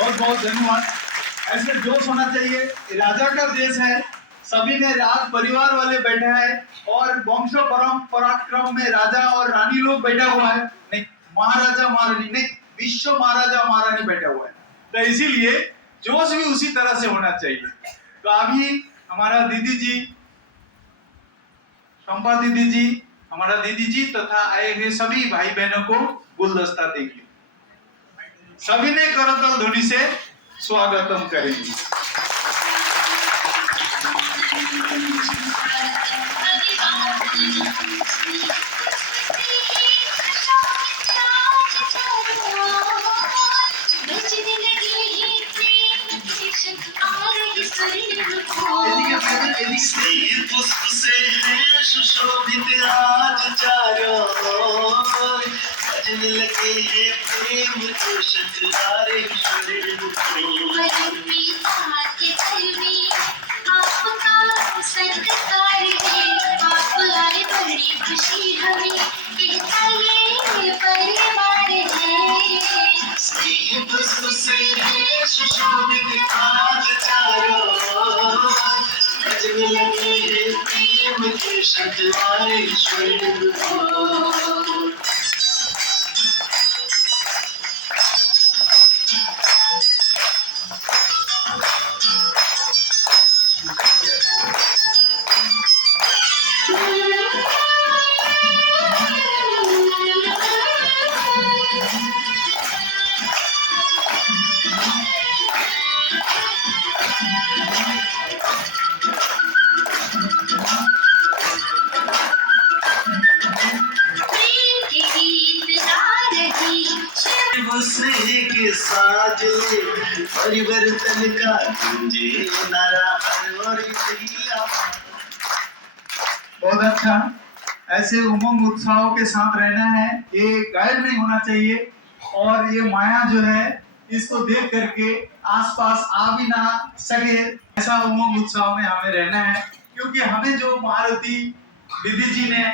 बहुत बहुत धन्यवाद। ऐसे जोश होना चाहिए। राजा का देश है, सभी ने राज परिवार वाले बैठे हैं और वंशो पराक्रम में राजा और रानी लोग बैठा हुआ है, नहीं महाराजा महारानी नहीं, विश्व महाराजा महारानी बैठा हुआ है। तो इसीलिए जोश भी उसी तरह से होना चाहिए। तो अभी हमारा दीदी जी, चंपा दीदी जी, हमारा दीदी जी तथा आए हुए सभी भाई बहनों को गुलदस्ता देंगे। सभी ने करताल ध्वनि से स्वागतम करेंगे। पुष्प से सुशोभित आज चारों भजन लगे हैं प्रेम को शतवारे आपका सत्कार है, आप लाए बड़ी खुशी हमें, कहता ये परिवार है। स्नेह पुष्प से सुशोभित आज चारों भजन लगे हैं प्रेम के शतवारे के साज परिवर्तन का गूंजे नारा और बहुत अच्छा। ऐसे उमंग उत्साहों के साथ रहना है, ये गायब नहीं होना चाहिए। और ये माया जो है इसको देख करके आसपास आ भी ना सके, ऐसा उमंग उत्साह में हमें रहना है। क्योंकि हमें जो महारथी दीदी जी ने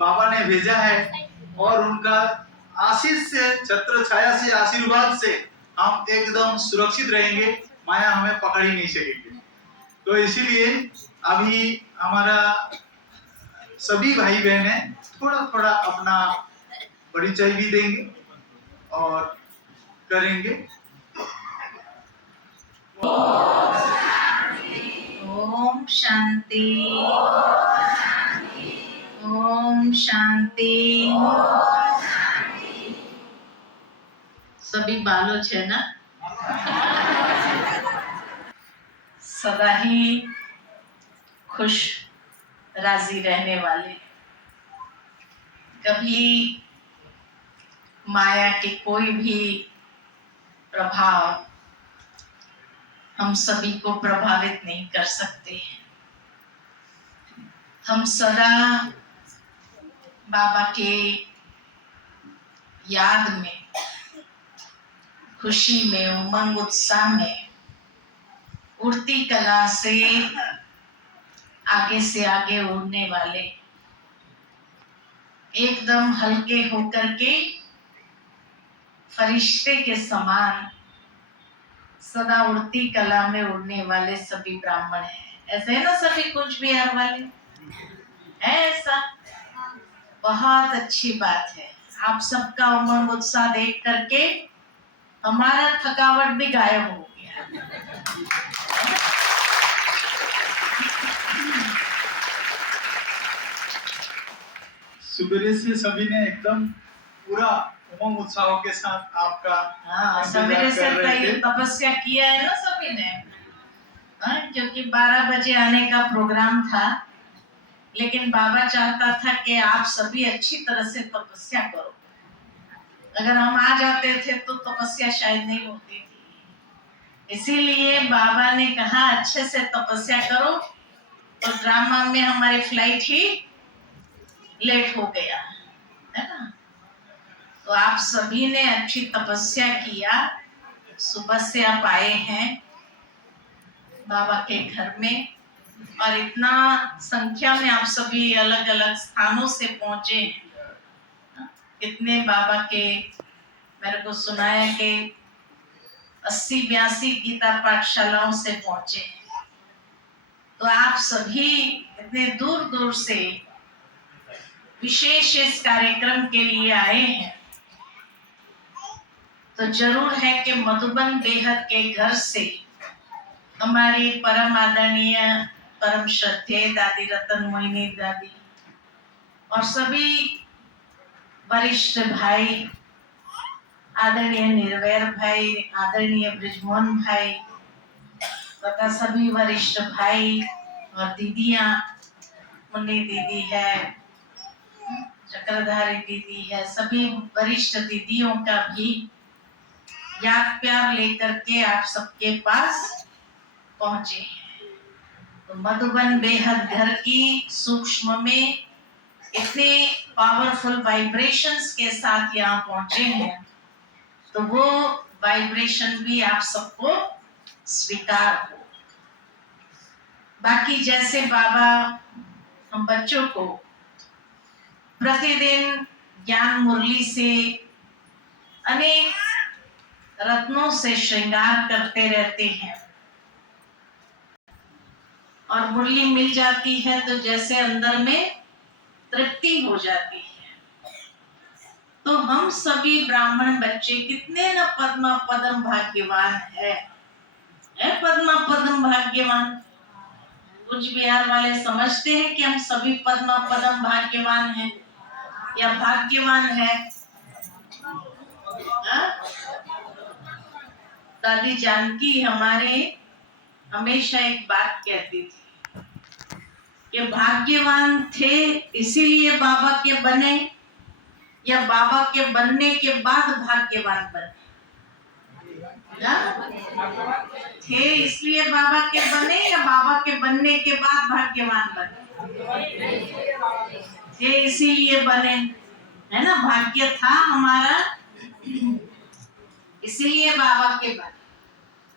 बाबा ने भेजा है और उनका आशीष से, छत्र छाया से, आशीर्वाद से हम एकदम सुरक्षित रहेंगे, माया हमें पकड़ ही नहीं सकेगी। तो इसीलिए अभी हमारा सभी भाई बहने थोड़ा थोड़ा अपना परिचय भी देंगे और करेंगे। ओम शांति, ओम शांति। सभी बालोच है ना? सदा ही खुश राजी रहने वाले, कभी माया के कोई भी प्रभाव हम सभी को प्रभावित नहीं कर सकते। हम सदा बाबा के याद में, खुशी में, उमंग उत्साह में, उड़ती कला से आगे उड़ने वाले, एकदम हल्के होकर के फरिश्ते के समान सदा उड़ती कला में उड़ने वाले सभी ब्राह्मण हैं। ऐसे है ना सभी कुछ बिहार वाले है? ऐसा बहुत अच्छी बात है। आप सबका उमंग उत्साह देख करके हमारा थकावट भी गायब हो गया। सुबह से सभी ने एकदम पूरा उमंग उत्साह के साथ आपका सवेरे से तपस्या किया है ना सभी ने। क्योंकि 12 बजे आने का प्रोग्राम था, लेकिन बाबा चाहता था कि आप सभी अच्छी तरह से तपस्या करो। अगर हम आ जाते थे तो तपस्या शायद नहीं होती थी। इसीलिए बाबा ने कहा अच्छे से तपस्या करो, तो ड्रामा में हमारी फ्लाइट ही लेट हो गया है ना। तो आप सभी ने अच्छी तपस्या किया, सुबह से आप आए हैं बाबा के घर में, और इतना संख्या में आप सभी अलग अलग स्थानों से पहुंचे हैं। कितने बाबा के, मेरे को सुनाया कि 80-82 गीता पाठशालाओं से पहुंचे हैं। तो आप सभी इतने दूर दूर से विशेष इस कार्यक्रम के लिए आए हैं, तो जरूर है कि मधुबन बेहद के घर से हमारी परम आदरणीय परम श्रद्धेय दादी रतन मोहिनी दादी और सभी वरिष्ठ भाई, आदरणीय निर्वैर भाई, आदरणीय ब्रिजमोहन भाई तथा सभी वरिष्ठ भाई और दीदियां, मुन्नी दीदी है, चक्रधारी दीदी है, सभी वरिष्ठ दीदियों का भी याद प्यार लेकर के आप सबके पास पहुंचे हैं। तो मधुबन बेहद घर की सूक्ष्म में इतने पावरफुल वाइब्रेशंस के साथ यहाँ पहुंचे हैं, तो वो वाइब्रेशन भी आप सबको स्वीकार हो। बाकी जैसे बाबा हम बच्चों को प्रतिदिन ज्ञान मुरली से अनेक रत्नों से श्रृंगार करते रहते हैं और मुरली मिल जाती है तो जैसे अंदर में तृप्ति हो जाती है। तो हम सभी ब्राह्मण बच्चे कितने न पद्मा पदम भाग्यवान है पद्मा पदम भाग्यवान। कुछ बिहार वाले समझते हैं कि हम सभी पद्मा पदम भाग्यवान हैं या भाग्यवान है। दादी जानकी हमारे हमेशा एक बात कहती थी कि भाग्यवान थे इसीलिए बाबा के बने या बाबा के बनने के बाद भाग्यवान बने। थे इसलिए बाबा के बने या बाबा के बनने के बाद भाग्यवान बने? थे इसीलिए बने, है ना। भाग्य था हमारा इसीलिए बाबा के बने,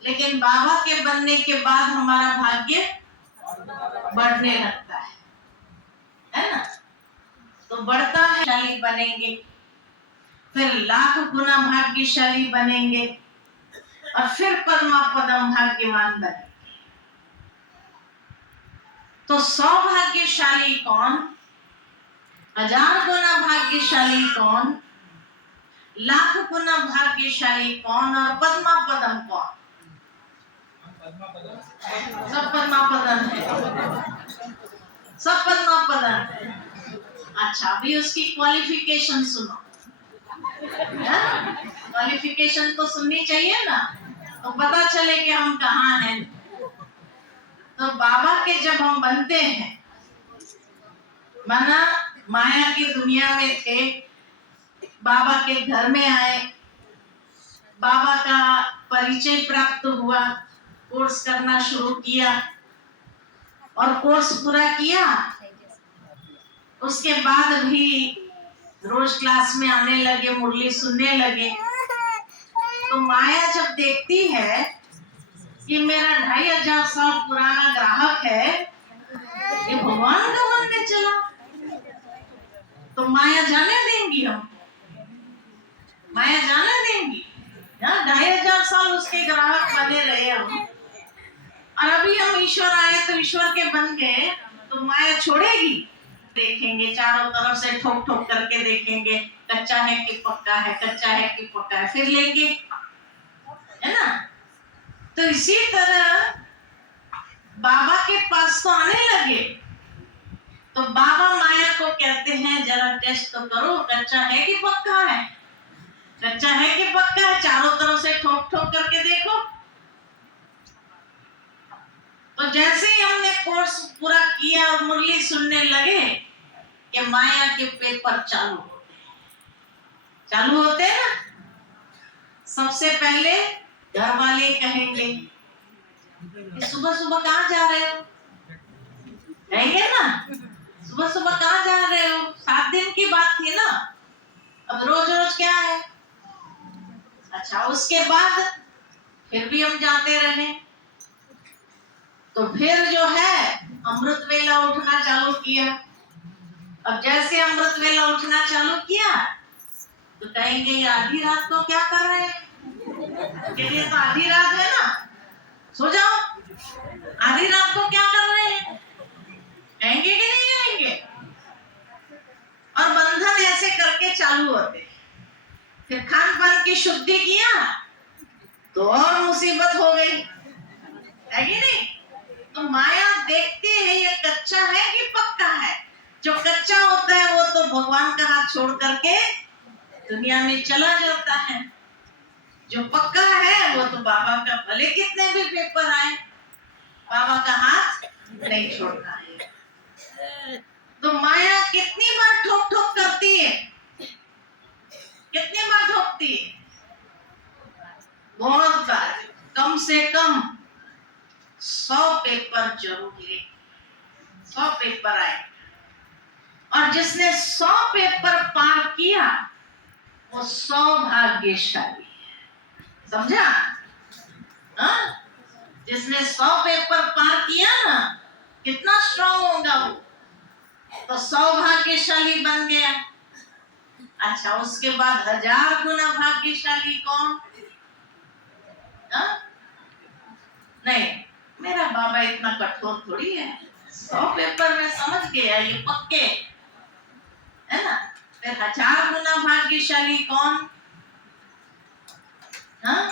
लेकिन बाबा के बनने के बाद हमारा भाग्य बढ़ने लगता है ना। तो बढ़ता है, भाग्यशाली बनेंगे, फिर लाख गुना भाग्यशाली बनेंगे और फिर पद्मा पदम भाग्यवान बनेंगे। तो 100 भाग्यशाली कौन, 1000 गुना भाग्यशाली कौन, लाख गुना भाग्यशाली कौन और पद्मा पदम कौन? सब पद्मा पदम है, सब पद्मा पदम है। अच्छा, अभी उसकी क्वालिफिकेशन सुनो। क्वालिफिकेशन तो सुननी चाहिए ना, तो पता चले कि हम कहाँ हैं। तो बाबा के जब हम बनते हैं, माना माया की दुनिया में थे, बाबा के घर में आए, बाबा का परिचय प्राप्त हुआ, कोर्स करना शुरू किया और कोर्स पूरा किया। उसके बाद भी रोज क्लास में आने लगे, मुरली सुनने लगे। तो माया जब देखती है कि मेरा 2500 साल पुराना ग्राहक है, ये भगवान का बनने चला, तो माया जाने देंगी हम? माया जाने देंगी? 2500 साल उसके ग्राहक बने रहे हम, और अभी हम ईश्वर आए तो ईश्वर के बन गए, तो माया छोड़ेगी? देखेंगे चारों तरफ से, ठोक ठोक करके देखेंगे, कच्चा है कि पक्का है, कच्चा है कि पक्का है, फिर लेंगे, है ना। तो इसी तरह बाबा के पास तो आने लगे, तो बाबा माया को कहते हैं जरा टेस्ट तो करो, कच्चा है कि पक्का है, कच्चा है कि पक्का है, चारों तरफ से ठोक ठोक करके देखो। तो जैसे ही हमने कोर्स पूरा किया और मुरली सुनने लगे कि माया के पेपर चालू होते हैं ना। सबसे पहले घर वाले कहेंगे सुबह सुबह कहाँ जा रहे हो, कहेंगे ना, सुबह सुबह कहाँ जा रहे हो, 7 दिन की बात थी ना, अब रोज रोज क्या है। अच्छा, उसके बाद फिर भी हम जाते रहे, तो फिर जो है अमृत वेला उठना चालू किया। अब जैसे अमृत वेला उठना चालू किया तो कहेंगे ये आधी रात को क्या कर रहे हैं, के लिए तो आधी रात है ना, सो जाओ। आधी रात को क्या कर रहे हैं, कहेंगे कि नहीं कहेंगे? और बंधन ऐसे करके चालू होते। फिर खान पान की शुद्धि किया तो और मुसीबत हो गई, है कि नहीं? तो माया देखती है ये कच्चा है कि पक्का है। जो कच्चा होता है वो तो भगवान का हाथ छोड़ करके दुनिया में चला जाता है। जो पक्का है वो तो बाबा का, भले कितने भी पेपर आए, बाबा का हाथ नहीं छोड़ना है। तो माया कितनी बार ठोक ठोक करती है, कितनी बार ठोकती है? बहुत बार, कम से कम 100 पेपर जरूर ले, 100 पेपर आए। और जिसने 100 पेपर पार किया वो सौभाग्यशाली है, समझा? हाँ? जिसने 100 पेपर पार किया ना, कितना स्ट्रांग होगा वो, तो सौभाग्यशाली बन गया। अच्छा, उसके बाद 1000 गुना भाग्यशाली कौन? हाँ? नहीं, मेरा बाबा इतना कठोर थोड़ी है, 100 पेपर में समझ गया ये पक्के, है ना? फिर 1000 गुना भाग्यशाली कौन? हाँ?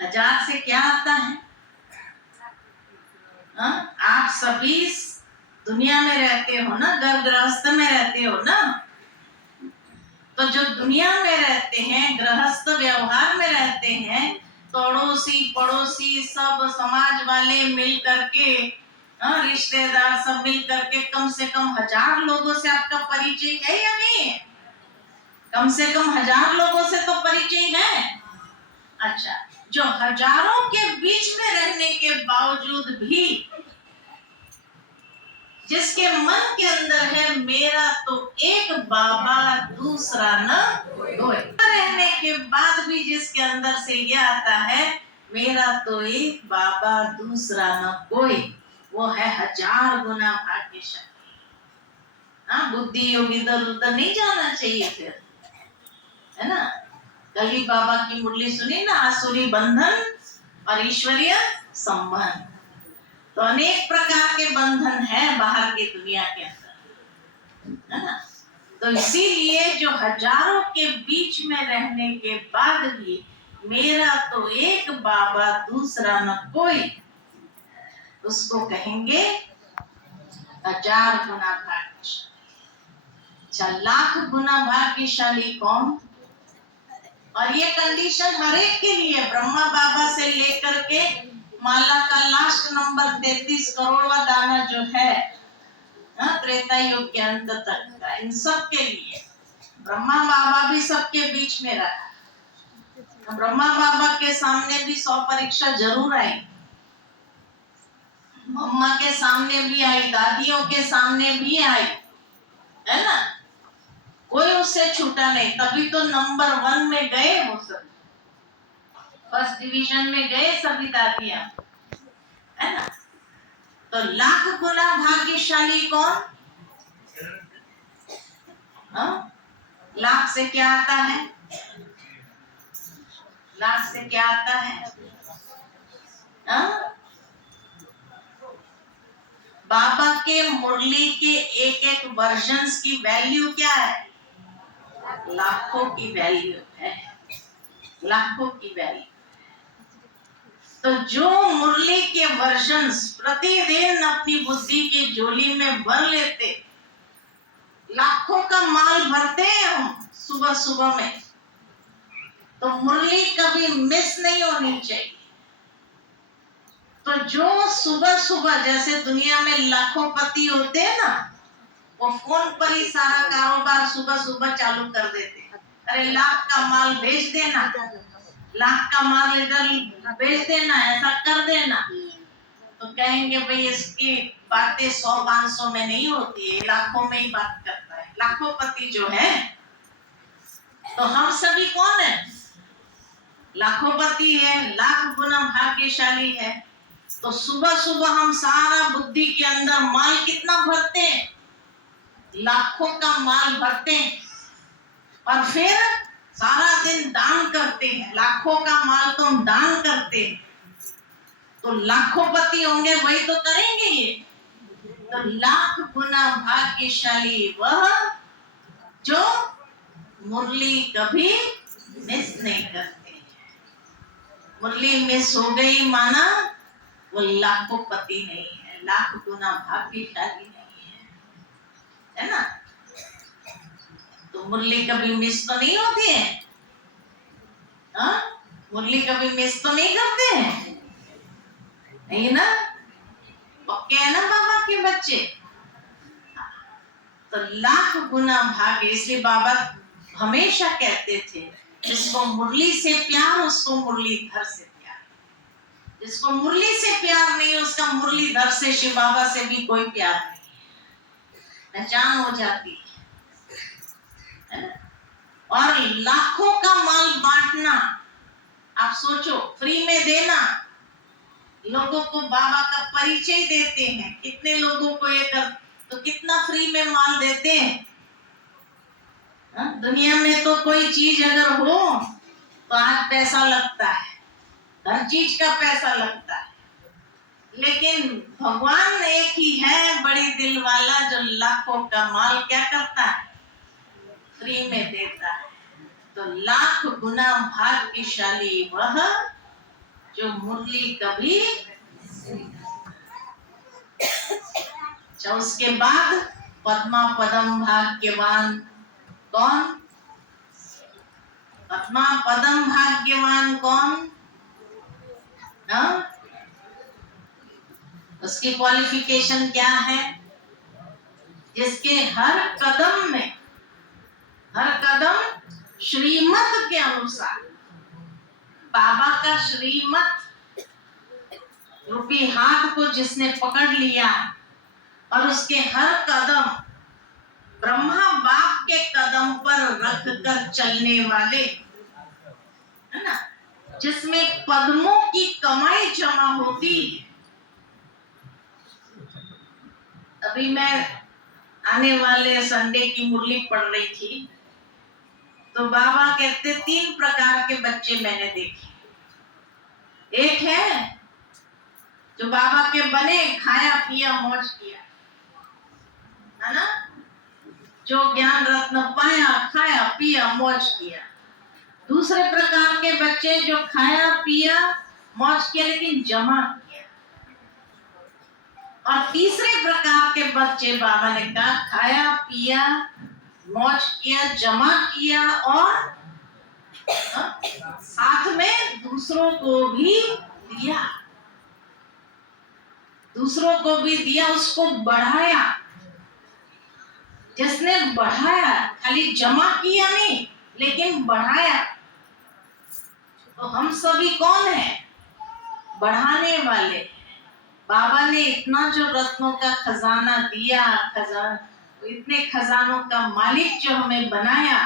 1000 से क्या आता है? हाँ? आप सभी दुनिया में रहते हो ना, घर गृहस्थ में रहते हो ना, तो जो दुनिया में रहते हैं, गृहस्थ व्यवहार में रहते हैं, तो अड़ोसी पड़ोसी सब समाज वाले मिल करके, रिश्तेदार सब मिल करके कम से कम 1000 लोगों से आपका परिचय है या नहीं है? कम से कम 1000 लोगों से तो परिचय है। अच्छा, जो हजारों के बीच में रहने के बावजूद भी जिसके मन के अंदर है मेरा तो एक बाबा दूसरा न कोई, रहने के बाद भी जिसके अंदर से ये आता है मेरा तो एक बाबा दूसरा न कोई, वो है 1000 गुना भाग्यशाली। हाँ, बुद्धि योग इधर उधर नहीं जाना चाहिए फिर, है ना? कल ही बाबा की मुरली सुनी ना, आसुरी बंधन और ईश्वरीय संबंध। तो अनेक प्रकार के बंधन है बाहर की दुनिया के अंदर, है ना? तो इसीलिए जो हजारों के बीच में रहने के बाद भी मेरा तो एक बाबा दूसरा न कोई, उसको कहेंगे 1000 गुना भाग्यशाली। अच्छा, 1,00,000 गुना भाग्यशाली कौन? और ये कंडीशन हर एक के लिए, ब्रह्मा बाबा से लेकर के माला का लास्ट नंबर 33 करोड़वा दाना जो है, त्रेता युग के अंत तक का, इन सब के लिए ब्रह्मा बाबा भी सबके बीच में रहा। ब्रह्मा बाबा के सामने भी 100 परीक्षा जरूर आई, मम्मा के सामने भी आई, दादियों के सामने भी आई, है ना? कोई उससे छूटा नहीं, तभी तो नंबर 1 में गए वो सब, फर्स्ट डिवीजन में गए सभी दादियां, है ना? तो 1,00,000 गुना भाग्यशाली कौन? 1,00,000 से क्या आता है? 1,00,000 से क्या आता है? बाबा के मुरली के एक एक वर्जन्स की वैल्यू क्या है? लाखों की वैल्यू है, लाखों की वैल्यू। तो जो मुरली के वर्जन्स प्रतिदिन अपनी बुद्धि की झोली में भर लेते, लाखों का माल भरते हैं हम सुबह सुबह में, तो मुरली कभी मिस नहीं होनी चाहिए। तो जो सुबह सुबह, जैसे दुनिया में लाखों पति होते हैं ना, वो फोन पर ही सारा कारोबार सुबह सुबह चालू कर देते हैं। अरे 1,00,000 का माल भेज देना, 1,00,000 का माल इधर भेज देना, ऐसा कर देना। तो कहेंगे भाई इसकी बातें 100-500 में नहीं होती है, लाखों में ही बात करता है, लाखों पति जो है। तो हम सभी कौन है? लाखों पति है, 1,00,000 गुना भाग्यशाली है। तो सुबह सुबह हम सारा बुद्धि के अंदर माल कितना भरते हैं? लाखों का माल भरते हैं, और फिर सारा दिन दिन दान करते हैं, लाखों का माल तो हम दान करते हैं, तो लाखोंपति होंगे वही तो करेंगे ये। तो लाख गुना भाग्यशाली वह जो मुरली कभी मिस नहीं करते। मुरली मिस हो गई माना वो लाखोंपति नहीं है, लाख गुना भाग्यशाली नहीं है ना। तो मुरली कभी मिस तो नहीं होती है, हाँ? मुरली कभी मिस तो नहीं करते हैं, नहीं ना। पक्के है ना बाबा के बच्चे। तो लाख गुना भाग्य, इसलिए बाबा हमेशा कहते थे जिसको मुरली से प्यार उसको मुरलीधर से प्यार, जिसको मुरली से प्यार नहीं उसका मुरलीधर से, शिव बाबा से भी कोई प्यार नहीं, पहचान हो जाती है। और लाखों का माल बांटना, आप सोचो, फ्री में देना, लोगों को बाबा का परिचय देते हैं, कितने लोगों को ये कर, तो कितना फ्री में माल देते हैं। दुनिया में तो कोई चीज अगर हो तो आज पैसा लगता है, हर चीज का पैसा लगता है, लेकिन भगवान एक ही है बड़े दिल वाला जो लाखों का माल क्या करता है, फ्री में देता है। तो लाख गुना भाग्यशाली वह जो मुरली कभी। उसके बाद पद्मा पदम भाग्यवान कौन? पद्मा पदम भाग्यवान कौन? उसकी क्वालिफिकेशन क्या है? जिसके हर कदम में, हर कदम श्रीमत के अनुसार, बाबा का श्रीमत रूपी हाथ को जिसने पकड़ लिया और उसके हर कदम ब्रह्मा बाप के कदम पर रख कर चलने वाले, है ना, जिसमें पद्मों की कमाई जमा होती है। अभी मैं आने वाले संडे की मुरली पढ़ रही थी, तो बाबा कहते 3 प्रकार के बच्चे मैंने देखे। एक है जो बाबा के बने, खाया पिया मौज किया, है ना, जो ज्ञान रत्न पाया, खाया पिया मौज किया। दूसरे प्रकार के बच्चे जो खाया पिया मौज किया लेकिन जमा किया। और तीसरे प्रकार के बच्चे बाबा ने कहा खाया पिया मौज किया, जमा किया और साथ में दूसरों को भी दिया, दूसरों को भी दिया, उसको बढ़ाया। जिसने बढ़ाया, खाली जमा किया नहीं लेकिन बढ़ाया। तो हम सभी कौन है? बढ़ाने वाले। बाबा ने इतना जो रत्नों का खजाना दिया, इतने खजानों का मालिक जो हमें बनाया,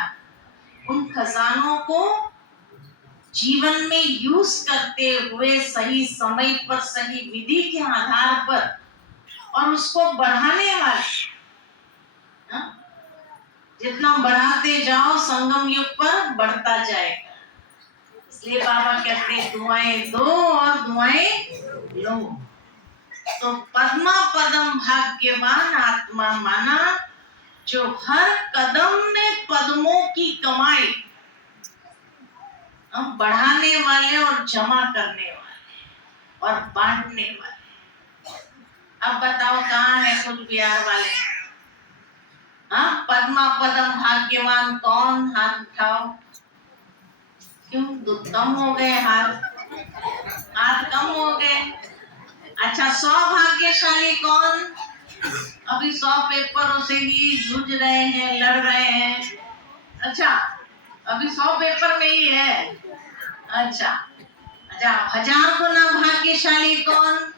उन खजानों को जीवन में यूज करते हुए सही समय पर, सही विधि के आधार पर, और उसको बढ़ाने वाले, जितना बढ़ाते जाओ संगम युग पर बढ़ता जाएगा। इसलिए बाबा कहते दुआएं दो और दुआएं लो। तो पद्मा पदम भाग्यवान आत्मा माना जो हर कदम में पद्मों की कमाई बढ़ाने वाले और जमा करने वाले और बांटने वाले। अब बताओ कहाँ है कुछ बिहार वाले? पद्मा पदम भाग्यवान कौन? हाथ उठाओ। क्यों कम हो गए? हाथ कम हो गए। अच्छा, सौभाग्यशाली कौन? अभी 100 पेपरों से ही जूझ रहे हैं, लड़ रहे हैं। अच्छा, अभी 100 पेपर में ही है। अच्छा, 1000 गुना भाग्यशाली कौन?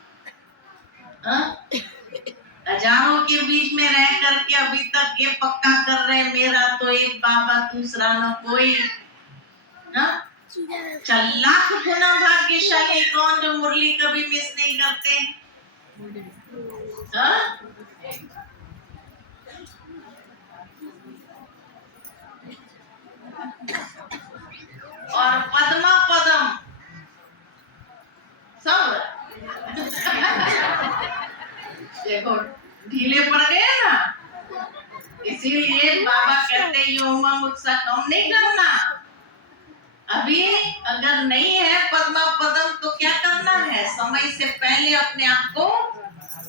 हजारों के बीच में रह करके अभी तक ये पक्का कर रहे हैं मेरा तो एक बाबा, दूसरा न कोई। चल, लाख गुना भाग्यशाली कौन जो मुरली कभी मिस नहीं करते? और पद्मा पदम सब देखो ढीले पड़ गए ना, इसीलिए बाबा कहते ये उमंग उत्साह कम नहीं करना। अभी अगर नहीं है पद्मा पदम तो क्या करना है, समय से पहले अपने आप को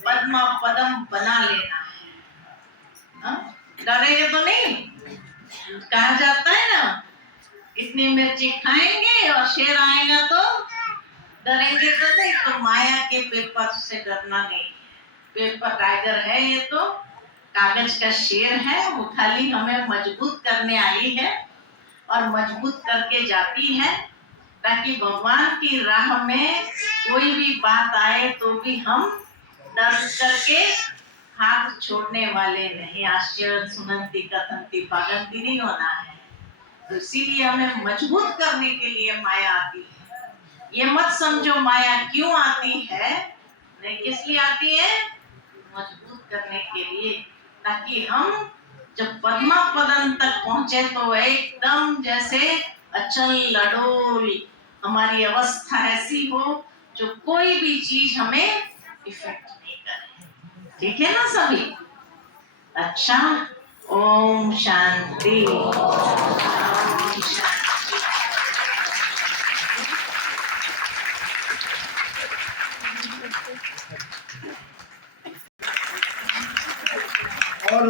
पद्मा पदम बना लेना है। डरेंगे तो नहीं, कहा जाता है ना इतनी मिर्ची खाएंगे और शेर आएगा तो डरेंगे तो नहीं। तो माया के पेपर से डरना नहीं, पेपर टाइगर है, ये तो कागज का शेर है, वो खाली हमें मजबूत करने आई है और मजबूत करके जाती है, ताकि भगवान की राह में कोई भी बात आए तो भी हम डर करके हाथ छोड़ने वाले नहीं। आश्चर्य सुनंती कथंती पागंती नहीं होना है। तो इसीलिए हमें मजबूत करने के लिए माया आती है। ये मत समझो माया क्यों आती है, नहीं किस लिए आती है, मजबूत करने के लिए, ताकि हम जब पद्मा पदम तक पहुंचे तो एकदम जैसे अचल अडोल हमारी अवस्था ऐसी हो जो कोई भी चीज हमें इफेक्ट नहीं करे। ठीक है ना सभी? अच्छा, ओम शांति।